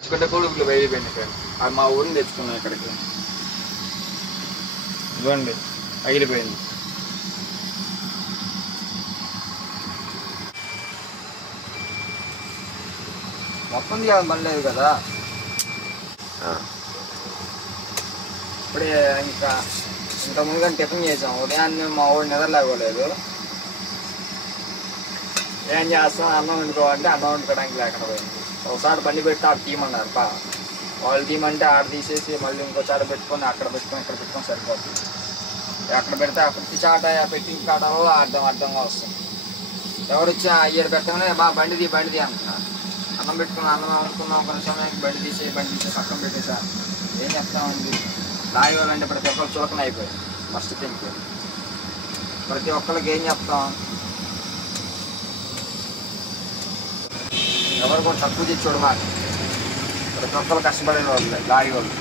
తెచ్చుకుంటే కూడా ఇప్పుడు వేయిపోయింది ఫ్రెండ్. అది మా ఊరిని తెచ్చుకున్నాం ఇక్కడికి. ఇదిగోండి పగిలిపోయింది. మొత్తం తీయాలి పని లేదు కదా. ఇప్పుడే ఇంకా ఇంతకుముందు కానీ టిఫిన్ చేసాం. ఉదయాన్నే మా ఊరు నిద్రలేకపోలేదు. ఏం చేస్తాం, అన్నం వండుకోవాలంటే అన్నం వండుకోవడానికి లేకుండా పోయింది. ఒకసారి బండి పెట్టి ఆడ తీయమన్నారు వాళ్ళు తీయమంటే ఆడ తీసేసి మళ్ళీ ఇంకో చాట పెట్టుకొని అక్కడ పెట్టుకొని ఇక్కడ పెట్టుకొని సరిపోతుంది. ఎక్కడ పెడితే ఆ ప్రతి చాట పెట్టి కాటలో అర్థంగా వస్తుంది. ఎవరు వచ్చి అయ్యేడు పెట్టగానే బండి తీ అంటున్నారు. అన్నం పెట్టుకుని అన్నం అనుకున్నాం కొన్ని సమయానికి బండి తీసేసి పక్కన పెట్టేసా. ఏం చెప్తామండి, లారీ వాళ్ళంటే ప్రతి ఒక్కరు చులకన అయిపోయాయి. ఫస్ట్ థింక్ ప్రతి ఒక్కరికి ఏం చెప్తాం, ఎవరు కూడా తక్కువ చేసి చూడమాట. ప్రతి ఒక్కరు కష్టపడే వాళ్ళు లారీ వాళ్ళు.